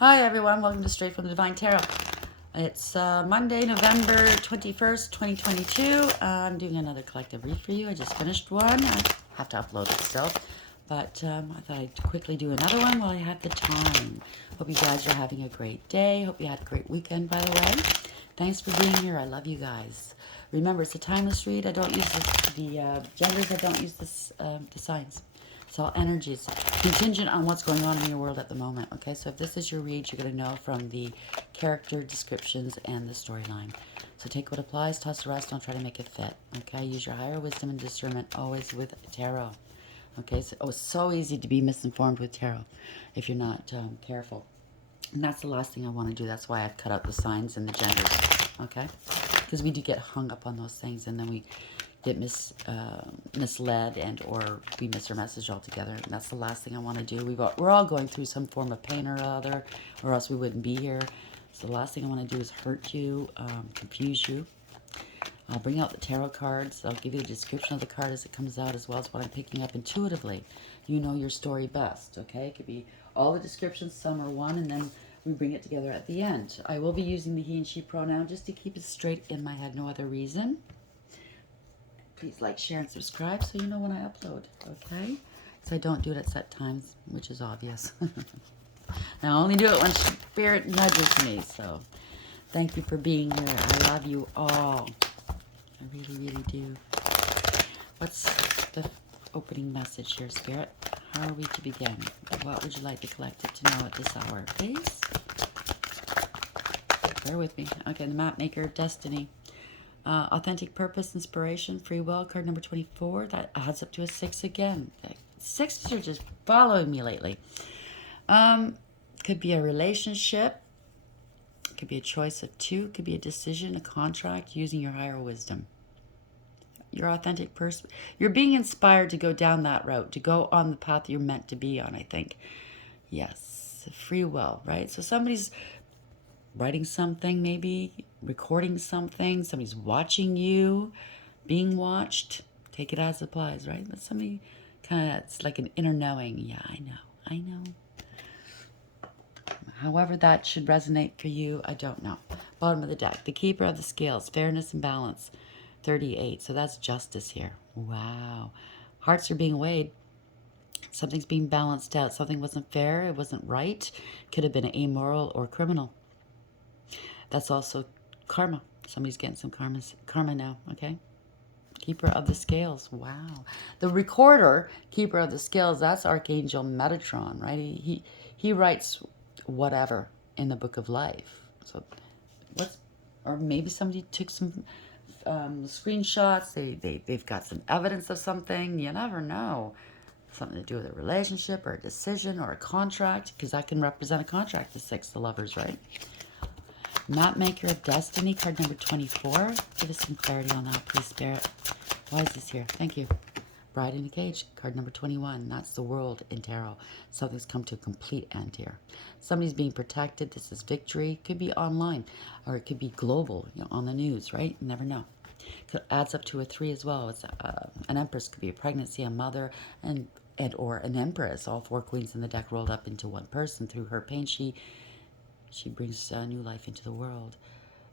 Hi everyone, welcome to Straight from the Divine Tarot. It's Monday, November 21st, 2022. I'm doing another collective read for you. I just finished one. I have to upload it still, but I thought I'd quickly do another one while I had the time. Hope you guys are having a great day. Hope you had a great weekend, by the way. Thanks for being here. I love you guys. Remember, it's a timeless read. I don't use the genders. I don't use the signs. It's all energies, contingent on what's going on in your world at the moment. Okay, so if this is your read, you're going to know from the character descriptions and the storyline. So take what applies, toss the rest, don't try to make it fit. Okay, use your higher wisdom and discernment always with tarot. Okay, so it's so easy to be misinformed with tarot if you're not careful. And that's the last thing I want to do. That's why I've cut out the signs and the genders. Okay, because we do get hung up on those things, and then we get misled and or we miss our message altogether. And that's the last thing I want to do. We're all going through some form of pain or other, or else we wouldn't be here. So the last thing I want to do is hurt you, confuse you. I'll bring out the tarot cards. I'll give you the description of the card as it comes out, as well as what I'm picking up intuitively. You know your story best, okay? It could be all the descriptions, some are one, and then we bring it together at the end. I will be using the he and she pronoun just to keep it straight in my head, no other reason. Please like, share, and subscribe so you know when I upload, okay? Because I don't do it at set times, which is obvious. I only do it when Spirit nudges me, so thank you for being here. I love you all. I really, really do. What's the opening message here, Spirit? How are we to begin? What would you like the collective to know at this hour, please? Bear with me. Okay, the map maker of destiny. Authentic purpose, inspiration, free will, card number 24. That adds up to a 6 again. Sixes are just following me lately. Could be a relationship. Could be a choice of two. Could be a decision, a contract, using your higher wisdom. Your authentic person. You're being inspired to go down that route, to go on the path you're meant to be on, I think. Yes, free will, right? So somebody's writing something, maybe recording something, somebody's watching you, being watched. Take it as it applies, right? That's somebody kind of, it's like an inner knowing. Yeah, I know. However that should resonate for you, I don't know. Bottom of the deck, the keeper of the scales, fairness and balance, 38. So that's justice here. Wow. Hearts are being weighed. Something's being balanced out. Something wasn't fair. It wasn't right. Could have been amoral or criminal. That's also karma. Somebody's getting some karma now, okay? Keeper of the scales. Wow. The recorder, keeper of the scales, that's Archangel Metatron, right? He writes whatever in the book of life. So what's, or maybe somebody took some screenshots. They've got some evidence of something. You never know. Something to do with a relationship or a decision or a contract, because that can represent a contract, the six, the lovers, right? Mapmaker of Destiny, card number 24. Give us some clarity on that, please, Spirit. Why is this here? Thank you. Bride in a Cage, card number 21. That's the world in tarot. Something's come to a complete end here. Somebody's being protected. This is victory. Could be online, or it could be global, you know, on the news, right? You never know. It adds up to a 3 as well. It's an empress, could be a pregnancy, a mother, and or an empress. All 4 queens in the deck rolled up into one person. Through her pain, she brings new life into the world.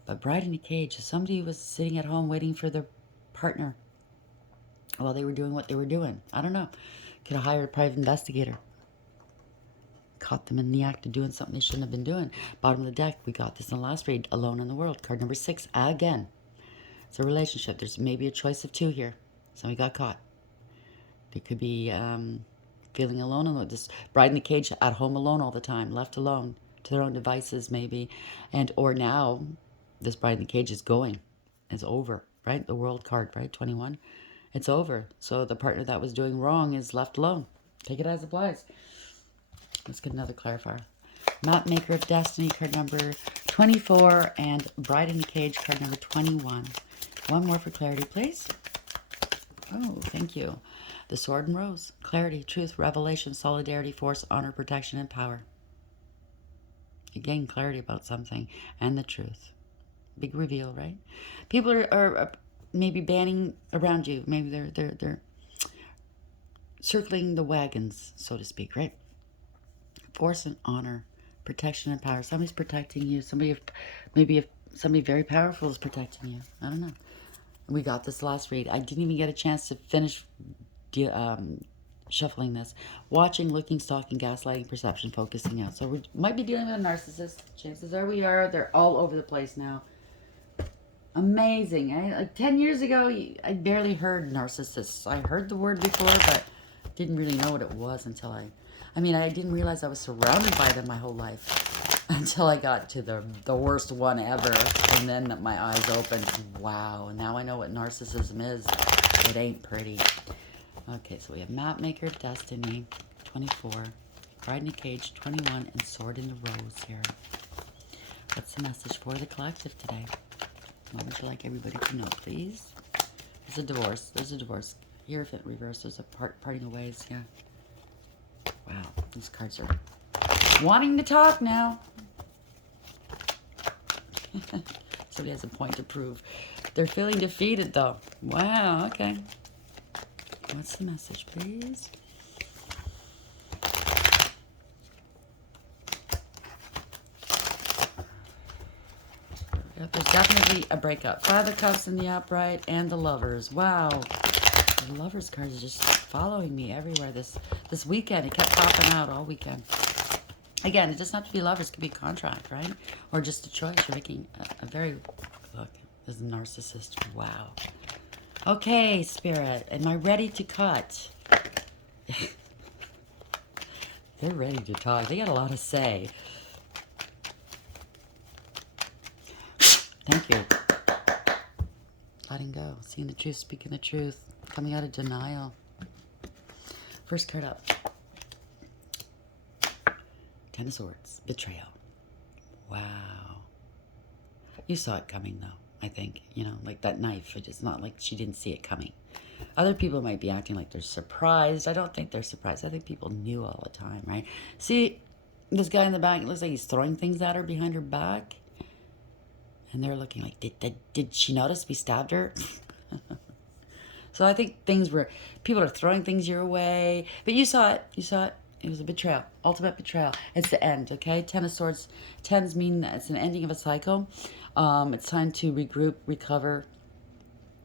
But bride in a cage, somebody was sitting at home waiting for their partner while they were doing what they were doing. I don't know. Could have hired a private investigator. Caught them in the act of doing something they shouldn't have been doing. Bottom of the deck, we got this in the last read. Alone in the world. Card number 6, again. It's a relationship. There's maybe a choice of 2 here. Somebody got caught. They could be feeling alone. This bride in the cage at home alone all the time. Left alone to their own devices maybe. And or now this bride in the cage is going. It's over, right? The world card, right? 21. It's over. So the partner that was doing wrong is left alone. Take it as it applies. Let's get another clarifier. Mapmaker of Destiny, card number 24, and Bride in the Cage, card number 21. One more for clarity, please. Oh, thank you. The Sword and Rose. Clarity, truth, revelation, solidarity, force, honor, protection, and power. Again, clarity about something and the truth. Big reveal, right? People are maybe banding around you. Maybe they're circling the wagons, so to speak, right? Force and honor, Protection and power. Somebody's protecting you. Maybe if somebody very powerful is protecting you. I don't know. We got this last read. I didn't even get a chance to finish shuffling this. Watching, looking, stalking, gaslighting, perception, focusing out. So we might be dealing with a narcissist. Chances are we are. They're all over the place now. Amazing. Like 10 years ago, I barely heard narcissists. I heard the word before, but didn't really know what it was until I didn't realize I was surrounded by them my whole life until I got to the worst one ever. And then my eyes opened. Wow. Now I know what narcissism is. It ain't pretty. Okay, so we have Map Maker, Destiny, 24, Bride in a Cage, 21, and Sword in the Rose here. What's the message for the collective today? What would you like everybody to know, please? There's a divorce. There's a divorce. Hierophant reverse. There's a parting of ways. Yeah. Wow. These cards are wanting to talk now. Somebody has a point to prove. They're feeling defeated, though. Wow. Okay. What's the message, please? There's definitely a breakup. 5 of Cups in the upright and the Lovers. Wow. The Lovers cards are just following me everywhere this weekend. It kept popping out all weekend. Again, it doesn't have to be lovers. It could be a contract, right? Or just a choice. You're making a very... Look, there's a narcissist. Wow. Okay, Spirit. Am I ready to cut? They're ready to talk. They got a lot to say. Thank you. Letting go. Seeing the truth. Speaking the truth. Coming out of denial. First card up. 10 of Swords. Betrayal. Wow. You saw it coming, though, I think. You know, like that knife. It's not like she didn't see it coming. Other people might be acting like they're surprised. I don't think they're surprised. I think people knew all the time, right? See, this guy in the back, it looks like he's throwing things at her behind her back. And they're looking like, did she notice we stabbed her? So I think people are throwing things your way. But you saw it. You saw it. It was a betrayal. Ultimate betrayal. It's the end, okay? 10 of Swords. 10s mean that it's an ending of a cycle. It's time to regroup, recover,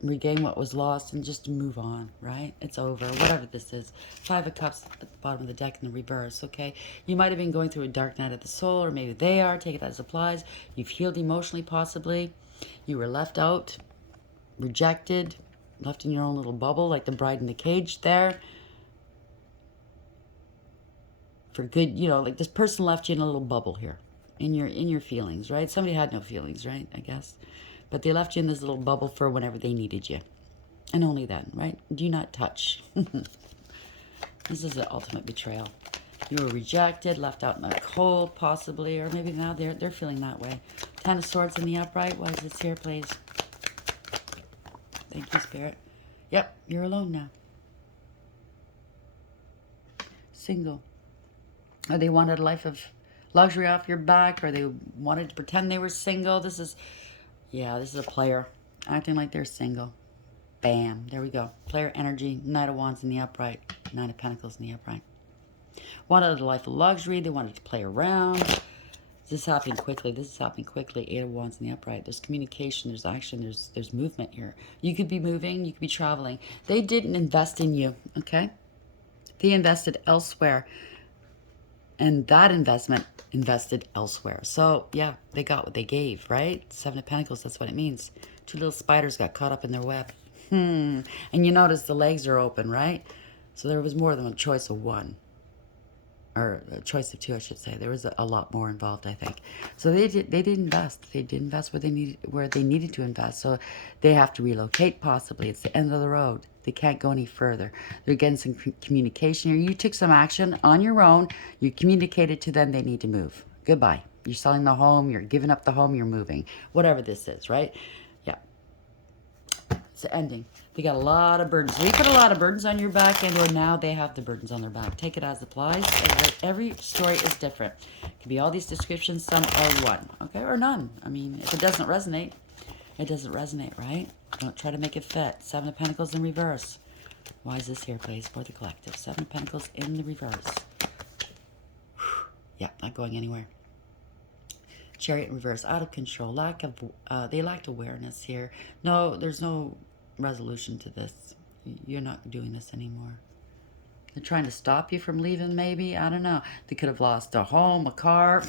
regain what was lost, and just move on, right? It's over, whatever this is. 5 of Cups at the bottom of the deck in the reverse, okay? You might have been going through a dark night of the soul, or maybe they are. Take it as applies. You've healed emotionally, possibly. You were left out, rejected, left in your own little bubble, like the Bride in the Cage there. For good, you know, like this person left you in a little bubble here, in your feelings, right? Somebody had no feelings, right? I guess. But they left you in this little bubble for whenever they needed you. And only then, right? Do not touch. This is the ultimate betrayal. You were rejected, left out in the cold, possibly, or maybe now they're feeling that way. 10 of Swords in the upright. Why is this here, please? Thank you, Spirit. Yep, you're alone now. Single. Or they wanted a life of luxury off your back, or they wanted to pretend they were single. This is a player acting like they're single. Bam. There we go. Player energy. Knight of Wands in the upright. 9 of Pentacles in the upright. Wanted a life of luxury. They wanted to play around. This is happening quickly. This is happening quickly. 8 of Wands in the upright. There's communication. There's action. There's movement here. You could be moving. You could be traveling. They didn't invest in you, okay? They invested elsewhere. And that investment invested elsewhere. So, yeah, they got what they gave, right? 7 of Pentacles, that's what it means. 2 little spiders got caught up in their web. And you notice the legs are open, right? So there was more than a choice of one. Or a choice of 2, I should say. There was a lot more involved, I think. So they did invest. They did invest where they needed to invest. So they have to relocate, possibly. It's the end of the road. They can't go any further. They're getting some communication here. You took some action on your own. You communicated to them they need to move. Goodbye. You're selling the home. You're giving up the home. You're moving. Whatever this is, right? Yeah. It's the ending. They got a lot of burdens. We put a lot of burdens on your back, and or now they have the burdens on their back. Take it as applies. Every story is different. It could be all these descriptions. Some are one, okay, or none. I mean, if it doesn't resonate, it doesn't resonate, right? Don't try to make it fit. 7 of Pentacles in reverse. Why is this here, please, for the collective? 7 of Pentacles in the reverse. Yeah, not going anywhere. Chariot in reverse, out of control, they lacked awareness here. No, there's no resolution to this. You're not doing this anymore. They're trying to stop you from leaving, maybe. I don't know. They could have lost a home, a car,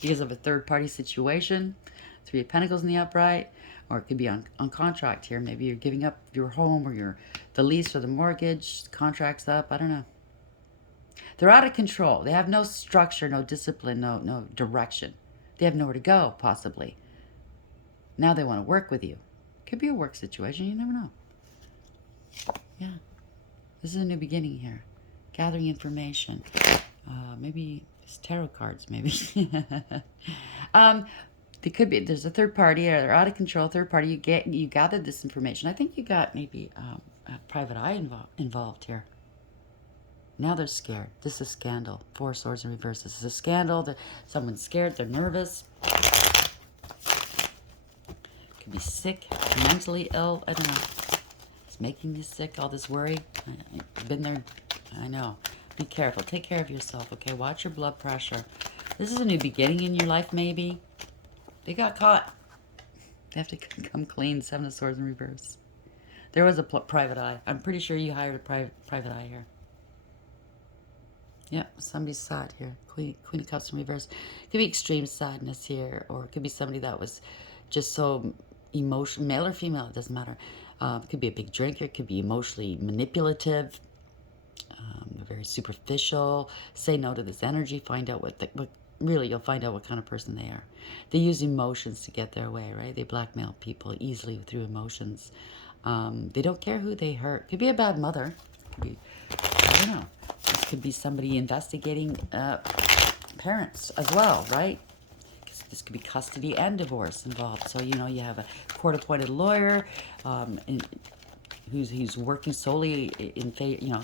because of a third-party situation. Three of Pentacles in the upright. Or it could be on contract here. Maybe you're giving up your home or the lease or the mortgage. The contract's up. I don't know. They're out of control. They have no structure, no discipline, no direction. They have nowhere to go, possibly. Now they want to work with you. Could be a work situation. You never know. Yeah. This is a new beginning here. Gathering information. Maybe it's tarot cards, maybe. They could be, there's a third party, or they're out of control, third party. You gathered this information. I think you got maybe a private eye involved here. Now they're scared. This is a scandal. Four of Swords in reverse. This is a scandal. Someone's scared. They're nervous. Could be sick, mentally ill. I don't know. It's making you sick, all this worry. I've been there. I know. Be careful. Take care of yourself, okay? Watch your blood pressure. This is a new beginning in your life, maybe. They got caught. They have to come clean. Seven of Swords in reverse. There was a private eye. I'm pretty sure you hired a private eye here. Yeah, somebody's sad here. Queen of Cups in reverse. Could be extreme sadness here, or it could be somebody that was just so emotional, male or female, it doesn't matter. It could be a big drinker. It could be emotionally manipulative, very superficial. Say no to this energy. Find out really, you'll find out what kind of person they are. They use emotions to get their way, right? They blackmail people easily through emotions. They don't care who they hurt. Could be a bad mother. Could be, I don't know. This could be somebody investigating parents as well, right? This could be custody and divorce involved. So, you have a court-appointed lawyer who's working solely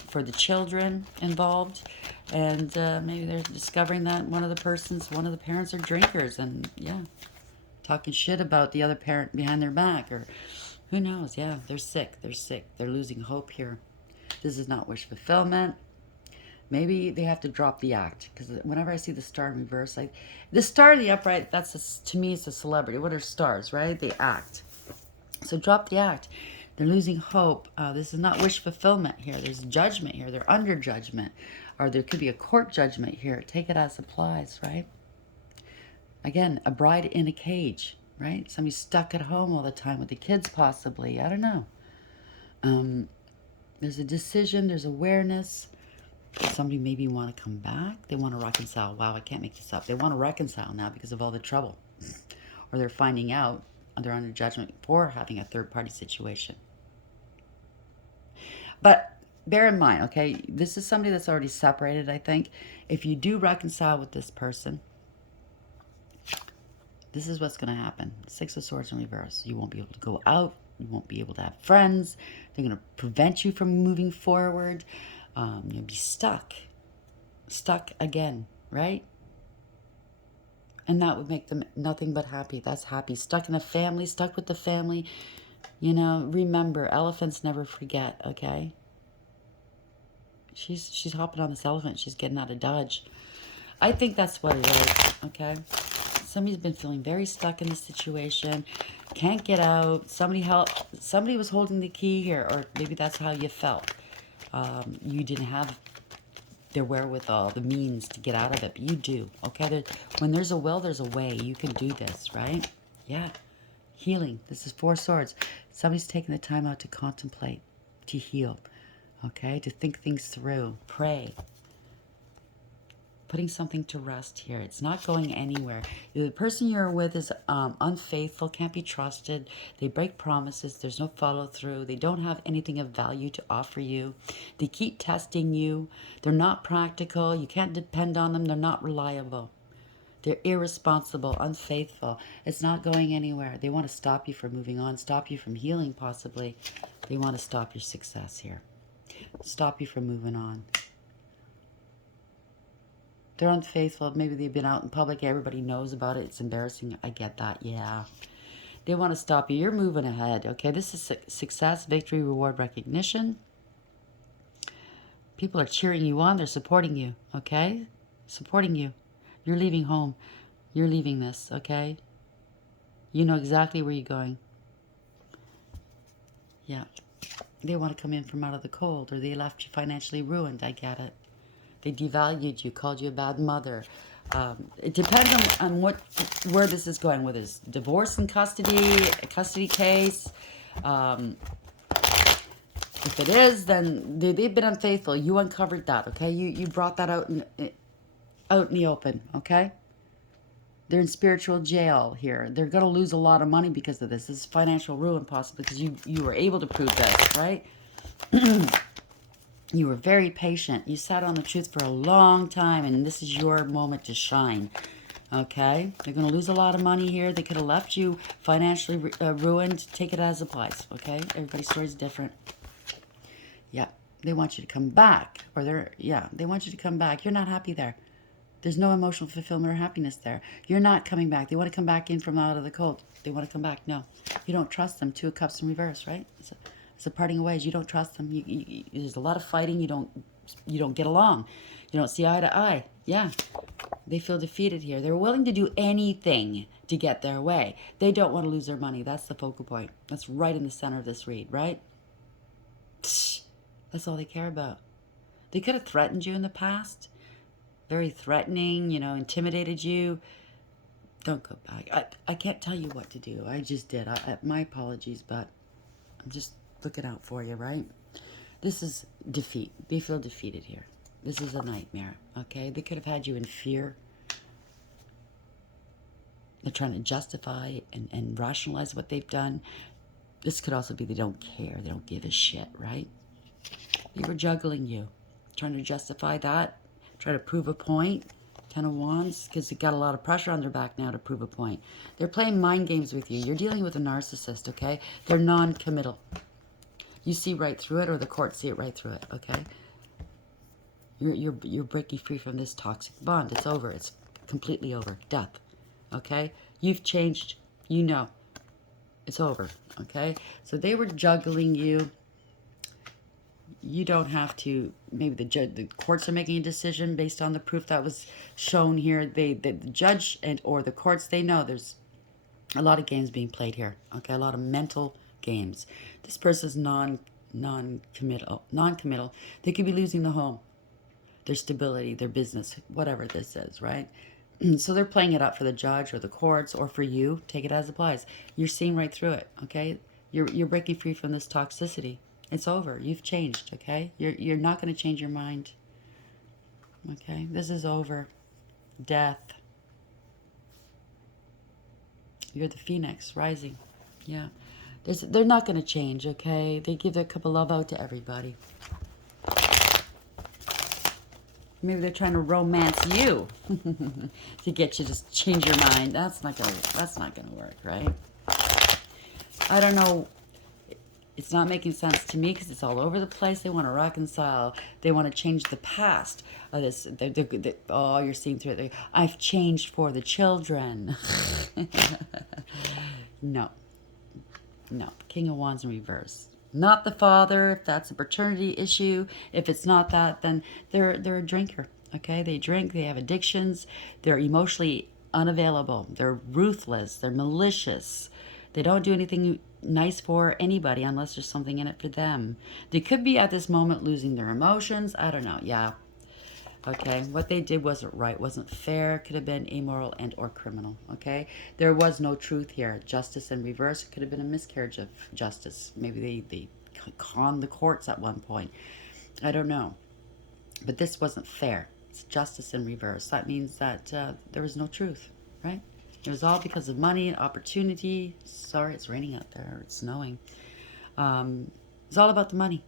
for the children involved. And maybe they're discovering that one of the parents are drinkers and, talking shit about the other parent behind their back. Or who knows? Yeah, they're sick. They're losing hope here. This is not wish fulfillment. Maybe they have to drop the act, because whenever I see the star in reverse, the star in the upright, to me, it's a celebrity. What are stars, right? They act. So drop the act. They're losing hope. This is not wish fulfillment here. There's judgment here. They're under judgment. Or there could be a court judgment here. Take it as applies, right? Again, a bride in a cage, right? Somebody stuck at home all the time with the kids, possibly. I don't know. There's a decision. There's awareness. Somebody maybe want to come back. They want to reconcile. Wow, I can't make this up. They want to reconcile now because of all the trouble. Or they're finding out they're under judgment for having a third-party situation. But bear in mind, okay, this is somebody that's already separated, I think. If you do reconcile with this person, this is what's going to happen. Six of Swords in reverse. You won't be able to go out. You won't be able to have friends. They're going to prevent you from moving forward. You'll be stuck again, right? And that would make them nothing but happy. That's happy. Stuck in a family, stuck with the family. Remember, elephants never forget, okay? She's hopping on this elephant. She's getting out of Dodge. I think that's what it is, okay? Somebody's been feeling very stuck in this situation. Can't get out. Somebody was holding the key here, or maybe that's how you felt. You didn't have the wherewithal, the means to get out of it, but you do, okay? When there's a will, there's a way. You can do this, right? Yeah. Healing. This is Four Swords. Somebody's taking the time out to contemplate, to heal, okay? To think things through. Pray. Putting something to rest here. It's not going anywhere. The person you're with is unfaithful, can't be trusted. They break promises. There's no follow through. They don't have anything of value to offer you. They keep testing you. They're not practical. You can't depend on them. They're not reliable. They're irresponsible, unfaithful. It's not going anywhere. They want to stop you from moving on, stop you from healing possibly. They want to stop your success here. Stop you from moving on. They're unfaithful. Maybe they've been out in public. Everybody knows about it. It's embarrassing. I get that. Yeah. They want to stop you. You're moving ahead. Okay. This is success, victory, reward, recognition. People are cheering you on. They're supporting you. Okay. Supporting you. You're leaving home. You're leaving this, okay? You know exactly where you're going. Yeah. They want to come in from out of the cold, or they left you financially ruined. I get it. They devalued you, called you a bad mother. It depends on where this is going, whether it's divorce and custody, a custody case. If it is, then they've been unfaithful. You uncovered that, okay? You brought that out in the open, okay? They're in spiritual jail here. They're going to lose a lot of money because of this. This is financial ruin possibly because you were able to prove this, right? You were very patient. You sat on the truth for a long time, and this is your moment to shine. Okay? They're going to lose a lot of money here. They could have left you financially ruined. Take it as applies. Okay? Everybody's story is different. Yeah. They want you to come back. They want you to come back. You're not happy there. There's no emotional fulfillment or happiness there. You're not coming back. They want to come back in from out of the cold. They want to come back. No. You don't trust them. Two of Cups in reverse, right? It's a parting of ways. You don't trust them. There's a lot of fighting. You don't get along. You don't see eye to eye. Yeah. They feel defeated here. They're willing to do anything to get their way. They don't want to lose their money. That's the focal point. That's right in the center of this read, right? That's all they care about. They could have threatened you in the past. Very threatening, intimidated you. Don't go back. I can't tell you what to do. I just did. My apologies, but I'm just looking out for you, right? This is defeat. They feel defeated here. This is a nightmare, okay? They could have had you in fear. They're trying to justify and rationalize what they've done. This could also be they don't care. They don't give a shit, right? They were juggling you, trying to justify that, try to prove a point. 10 of Wands, because they got a lot of pressure on their back now to prove a point. They're playing mind games with you. You're dealing with a narcissist, okay? They're non-committal. You see right through it, or the courts see it right through it, okay? You're breaking free from this toxic bond. It's over. It's completely over. Death, okay? You've changed. You know. It's over, okay? So they were juggling you. You don't have to. Maybe the courts are making a decision based on the proof that was shown here. The judge or the courts, they know there's a lot of games being played here. Okay, a lot of mental games. This person's non-committal. They could be losing the home, their stability, their business, whatever this is, right? So they're playing it up for the judge or the courts or for you. Take it as applies. You're seeing right through it. Okay, you're breaking free from this toxicity. It's over. You've changed, okay? You're not going to change your mind. Okay? This is over. Death. You're the phoenix rising. Yeah. They're not going to change, okay? They give their cup of love out to everybody. Maybe they're trying to romance you to get you to change your mind. That's not gonna work, right? I don't know. It's not making sense to me because it's all over the place. They want to reconcile. They want to change the past. Oh, you're seeing through it. I've changed for the children. No. King of Wands in reverse. Not the father, if that's a paternity issue. If it's not that, then they're a drinker. Okay? They drink. They have addictions. They're emotionally unavailable. They're ruthless. They're malicious. They don't do anything nice for anybody unless there's something in it for them. They could be at this moment losing their emotions. I don't know. Yeah. Okay. What they did wasn't right. Wasn't fair. Could have been immoral and or criminal. Okay. There was no truth here. Justice in reverse. It could have been a miscarriage of justice. Maybe they conned the courts at one point. I don't know. But this wasn't fair. It's justice in reverse. That means that there was no truth. Right? It was all because of money, opportunity. Sorry, it's raining out there. It's snowing. It's all about the money.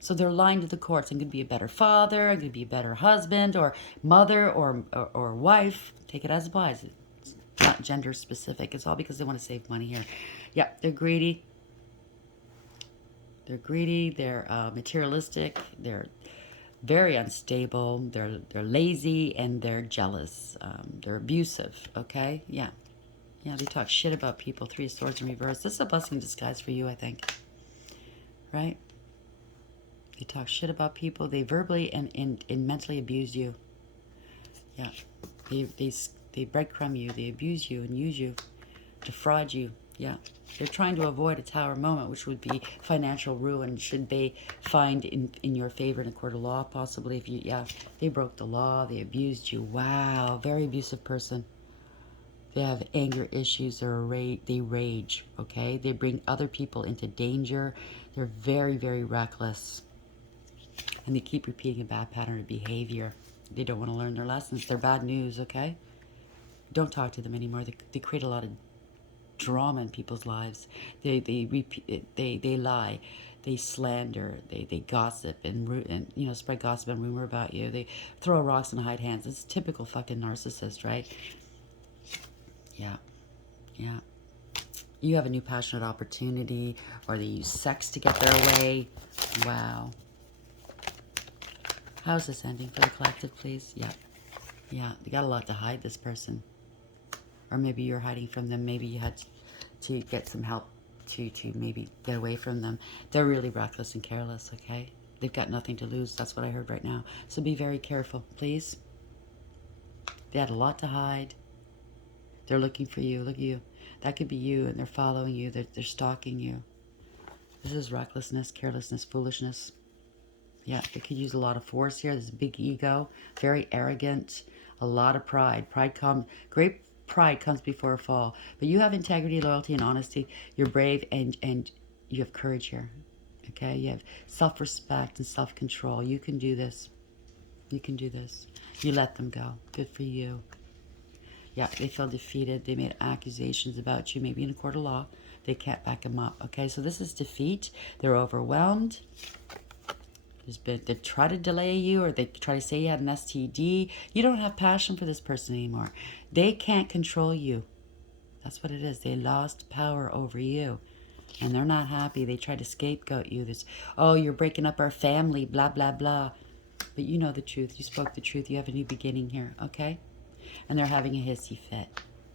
So they're lying to the courts. I'm going to be a better father. I'm going to be a better husband or mother or wife. Take it as it applies. It's not gender specific. It's all because they want to save money here. Yeah, they're greedy. They're materialistic. They're very unstable. They're lazy and they're jealous. They're abusive. Okay, yeah, they talk shit about people. 3 of Swords in reverse. This is a blessing in disguise for you, I think. Right? They talk shit about people. They verbally and mentally abuse you. Yeah, they They breadcrumb you. They abuse you and use you, defraud you. Yeah. They're trying to avoid a tower moment, which would be financial ruin, should they find in your favor in a court of law, possibly. If you, yeah, they broke the law, they abused you. Wow, very abusive person. They have anger issues, they rage, okay? They bring other people into danger. They're very, very reckless. And they keep repeating a bad pattern of behavior. They don't want to learn their lessons. They're bad news, okay? Don't talk to them anymore. They create a lot of drama in people's lives. They lie, they slander, they gossip and you know, spread gossip and rumor about you. They throw rocks and hide hands. It's typical fucking narcissist, right? Yeah, yeah. You have a new passionate opportunity, or they use sex to get their way. Wow. How's this ending for the collective, please? Yeah, yeah. They got a lot to hide, this person. Or maybe you're hiding from them. Maybe you had to get some help to maybe get away from them. They're really reckless and careless, okay? They've got nothing to lose. That's what I heard right now. So be very careful, please. They had a lot to hide. They're looking for you. Look at you. That could be you, and they're following you. They're stalking you. This is recklessness, carelessness, foolishness. Yeah, they could use a lot of force here. There's a big ego, very arrogant, a lot of pride. Great pride comes before a fall. But you have integrity, loyalty, and honesty. You're brave, and you have courage here. Okay? You have self-respect and self-control. You can do this. You can do this. You let them go. Good for you. Yeah, they feel defeated. They made accusations about you, maybe in a court of law. They can't back them up. Okay, so this is defeat. They're overwhelmed. They try to delay you, or they try to say you had an STD. You don't have passion for this person anymore. They can't control you. That's what it is. They lost power over you, and they're not happy. They try to scapegoat you. This, oh, you're breaking up our family, blah, blah, blah. But you know the truth. You spoke the truth. You have a new beginning here, okay? And they're having a hissy fit.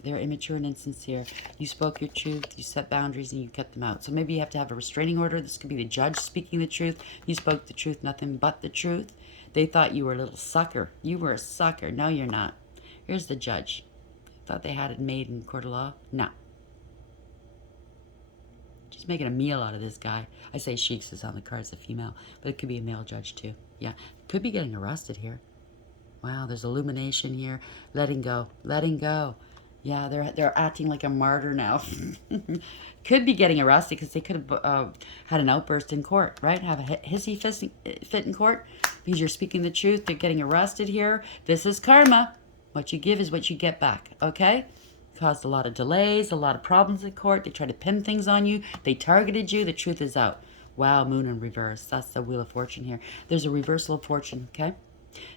They're immature and insincere. You spoke your truth, you set boundaries, and you cut them out. So maybe you have to have a restraining order. This could be the judge speaking the truth. You spoke the truth, nothing but the truth. They thought you were a little sucker. You were a sucker. No, you're not. Here's the judge. Thought they had it made in court of law? No. She's making a meal out of this guy. I say she because it's on the card, it's a female. But it could be a male judge too. Yeah. Could be getting arrested here. Wow, there's illumination here. Letting go. Letting go. Yeah, they're acting like a martyr now. Could be getting arrested because they could have had an outburst in court, right? Have a hissy fit in court because you're speaking the truth. They're getting arrested here. This is karma. What you give is what you get back, okay? Caused a lot of delays, a lot of problems in court. They tried to pin things on you. They targeted you. The truth is out. Wow, moon in reverse. That's the Wheel of Fortune here. There's a reversal of fortune, okay?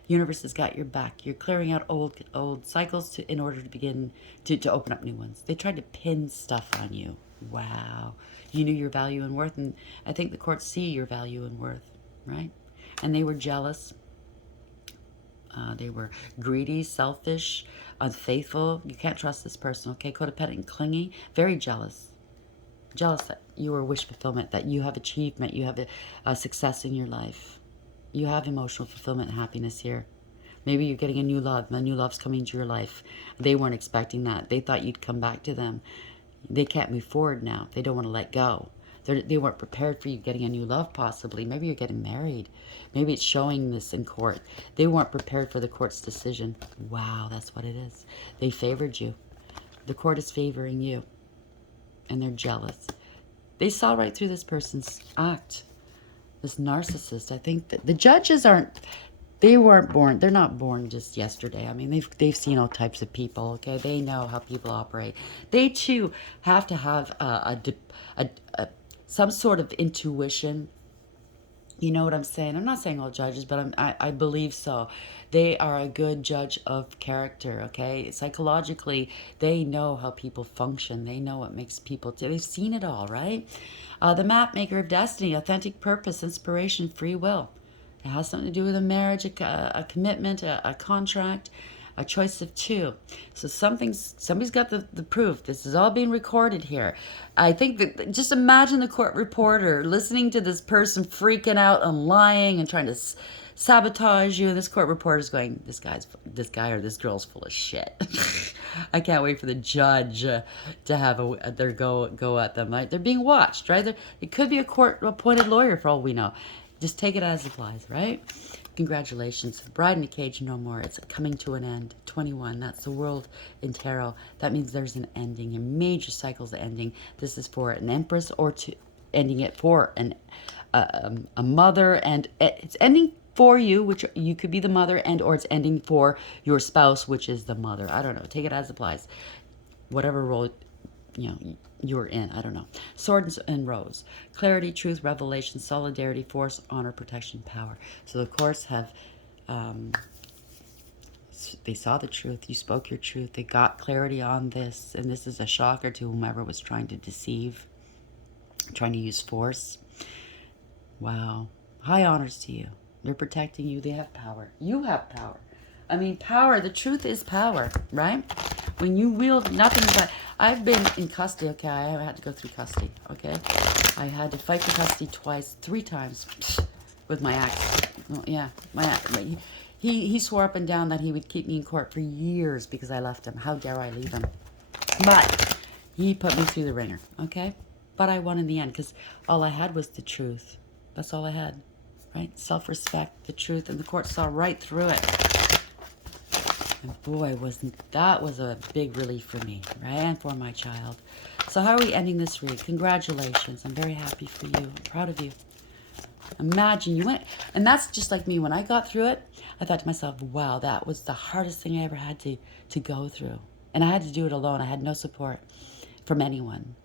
Universe has got your back. You're clearing out old cycles in order to begin to open up new ones. They tried to pin stuff on you. Wow. You knew your value and worth, and I think the courts see your value and worth, right? And they were jealous. They were greedy, selfish, unfaithful. You can't trust this person, okay? Codependent and clingy. Very jealous. Jealous that you were wish fulfillment, that you have achievement, you have a success in your life. You have emotional fulfillment and happiness here. Maybe you're getting a new love. A new love's coming into your life. They weren't expecting that. They thought you'd come back to them. They can't move forward now. They don't want to let go. They weren't prepared for you getting a new love, possibly. Maybe you're getting married. Maybe it's showing this in court. They weren't prepared for the court's decision. Wow, that's what it is. They favored you. The court is favoring you. And they're jealous. They saw right through this person's act. This narcissist. I think that the judges they're not born just yesterday. I mean, they've seen all types of people, okay? They know how people operate. They too have to have some sort of intuition. You know what I'm saying? I'm not saying all judges, but I believe so. They are a good judge of character, okay? Psychologically, they know how people function. They know what makes people they've seen it all, right? The map maker of destiny, authentic purpose, inspiration, free will. It has something to do with a marriage, a commitment, a contract, a choice of two. So somebody's got the proof. This is all being recorded here. I think that, just imagine the court reporter listening to this person freaking out and lying and trying to sabotage you. And this court reporter is going, this guy or this girl's full of shit. I can't wait for the judge to have their go at them. Right? They're being watched, right? It could be a court-appointed lawyer for all we know. Just take it as it applies, right? Congratulations. Bride in a Cage, no more. It's coming to an end. 21. That's the world in tarot. That means there's an ending. A major cycle's ending. This is for an empress or ending it for a mother. And it's ending for you, which you could be the mother, and or it's ending for your spouse, which is the mother. I don't know. Take it as it applies. Whatever role you're in. I don't know. Swords and Rose. Clarity, truth, revelation, solidarity, force, honor, protection, power. So the courts have, they saw the truth. You spoke your truth. They got clarity on this. And this is a shocker to whomever was trying to deceive, trying to use force. Wow. High honors to you. They're protecting you. They have power. You have power. I mean, power. The truth is power, right? When you wield nothing but... I've been in custody, okay? I had to go through custody, okay? I had to fight for custody twice, 3 times with my ex. Well, yeah, my ex. He swore up and down that he would keep me in court for years because I left him. How dare I leave him? But he put me through the ringer, okay? But I won in the end because all I had was the truth. That's all I had, right? Self-respect, the truth, and the court saw right through it. And boy, that was a big relief for me, right? And for my child. So how are we ending this read? Congratulations. I'm very happy for you. I'm proud of you. Imagine you went, and that's just like me. When I got through it, I thought to myself, wow, that was the hardest thing I ever had to go through. And I had to do it alone. I had no support from anyone.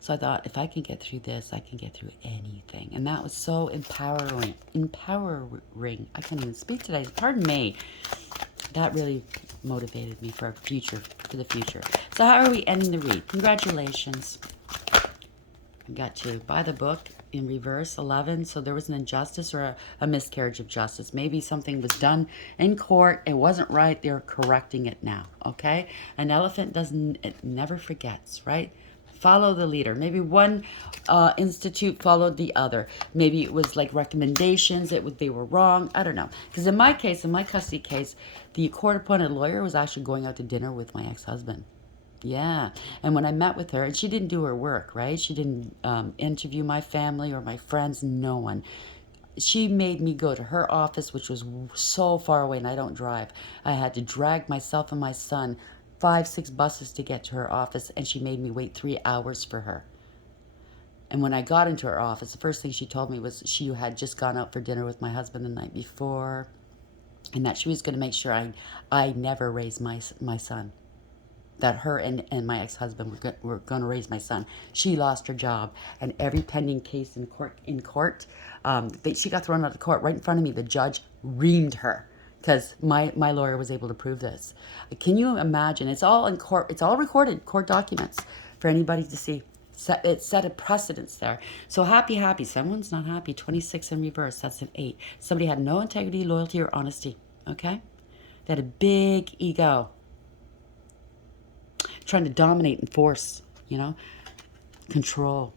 So I thought, if I can get through this, I can get through anything. And that was so empowering. I can't even speak today. Pardon me. That really motivated me for the future. So how are we ending the read? Congratulations. I got to buy the book in reverse, 11. So there was an injustice or a miscarriage of justice. Maybe something was done in court. It wasn't right. They're correcting it now, okay? An elephant it never forgets, right? Follow the leader. Maybe one institute followed the other. Maybe it was like recommendations. They were wrong. I don't know. Because in my case, in my custody case, the court-appointed lawyer was actually going out to dinner with my ex-husband. Yeah. And when I met with her, and she didn't do her work, right? She didn't interview my family or my friends, no one. She made me go to her office, which was so far away, and I don't drive. I had to drag myself and my son 5-6 buses to get to her office, and she made me wait 3 hours for her. And when I got into her office, the first thing she told me was she had just gone out for dinner with my husband the night before, and that she was going to make sure I never raised my son. That her and my ex-husband were going to raise my son. She lost her job, and every pending case in court, she got thrown out of court right in front of me. The judge reamed her because my lawyer was able to prove this. Can you imagine? It's all in court. It's all recorded, court documents for anybody to see. It set a precedence there. So happy. Someone's not happy. 26 in reverse. That's an 8. Somebody had no integrity, loyalty, or honesty. Okay? They had a big ego. Trying to dominate and force, control.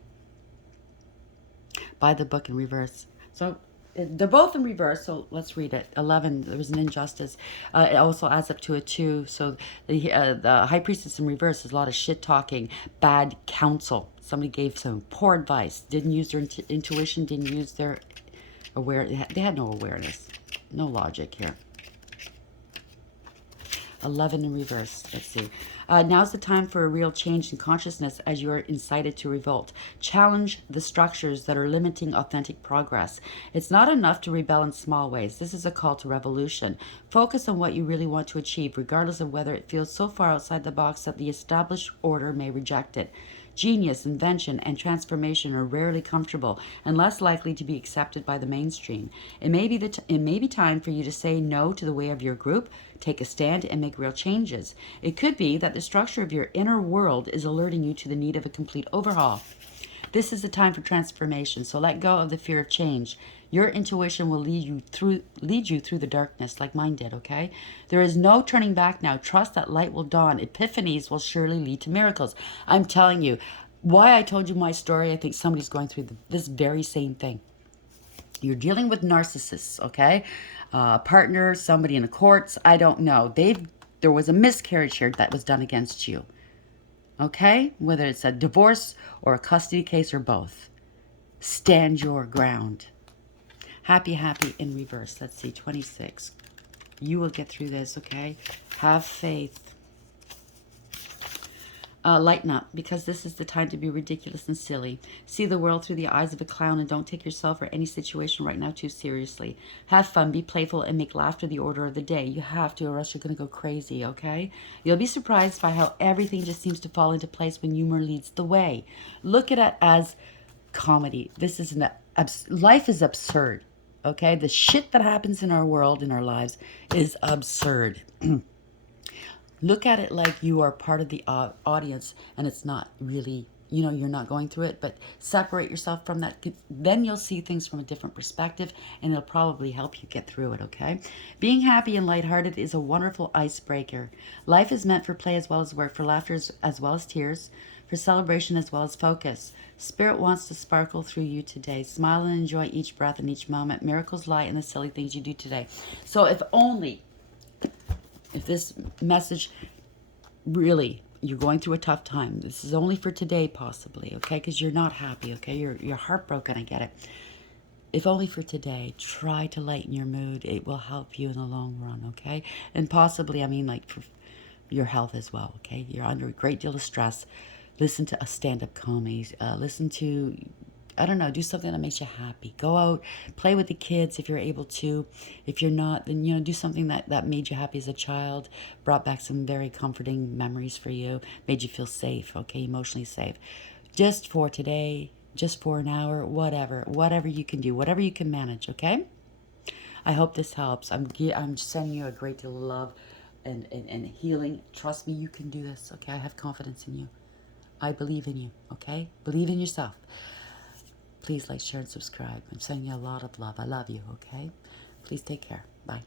Buy the book in reverse. So they're both in reverse, so let's read it. 11, there was an injustice. It also adds up to a 2. So the High Priestess in reverse is a lot of shit talking, bad counsel. Somebody gave some poor advice, didn't use their intuition, didn't use their awareness. They had no awareness, no logic here. 11 in reverse. Let's see. Now's the time for a real change in consciousness as you are incited to revolt. Challenge the structures that are limiting authentic progress. It's not enough to rebel in small ways. This is a call to revolution. Focus on what you really want to achieve, regardless of whether it feels so far outside the box that the established order may reject it. Genius, invention, and transformation are rarely comfortable and less likely to be accepted by the mainstream. It may be time for you to say no to the way of your group, take a stand, and make real changes. It could be that the structure of your inner world is alerting you to the need of a complete overhaul. This is the time for transformation, so let go of the fear of change. Your intuition will lead you through the darkness like mine did, okay? There is no turning back now. Trust that light will dawn. Epiphanies will surely lead to miracles. I'm telling you, why I told you my story, I think somebody's going through this very same thing. You're dealing with narcissists, okay? Partner, somebody in the courts, I don't know. There was a miscarriage here that was done against you, okay? Whether it's a divorce or a custody case or both. Stand your ground. Happy, happy in reverse. Let's see, 26. You will get through this, okay? Have faith. Lighten up, because this is the time to be ridiculous and silly. See the world through the eyes of a clown, and don't take yourself or any situation right now too seriously. Have fun, be playful, and make laughter the order of the day. You have to, or else you're going to go crazy, okay? You'll be surprised by how everything just seems to fall into place when humor leads the way. Look at it as comedy. This is life is absurd, okay? The shit that happens in our world, in our lives, is absurd. Look at it like you are part of the audience, and it's not really, you're not going through it, but separate yourself from that. Then you'll see things from a different perspective, and it'll probably help you get through it, okay? Being happy and lighthearted is a wonderful icebreaker. Life is meant for play as well as work, for laughter as well as tears, for celebration as well as focus. Spirit wants to sparkle through you today. Smile and enjoy each breath and each moment. Miracles lie in the silly things you do today. So if this message, really, you're going through a tough time, this is only for today possibly, okay? Because you're not happy, okay? You're heartbroken, I get it. If only for today, try to lighten your mood. It will help you in the long run, okay? And possibly, like for your health as well, okay? You're under a great deal of stress. Listen to a stand-up comedy. Listen to, I don't know, do something that makes you happy. Go out, play with the kids if you're able to. If you're not, then, do something that made you happy as a child, brought back some very comforting memories for you, made you feel safe, okay, emotionally safe. Just for today, just for an hour, whatever you can do, whatever you can manage, okay? I hope this helps. I'm sending you a great deal of love and healing. Trust me, you can do this, okay? I have confidence in you. I believe in you, okay? Believe in yourself. Please like, share, and subscribe. I'm sending you a lot of love. I love you, okay? Please take care. Bye.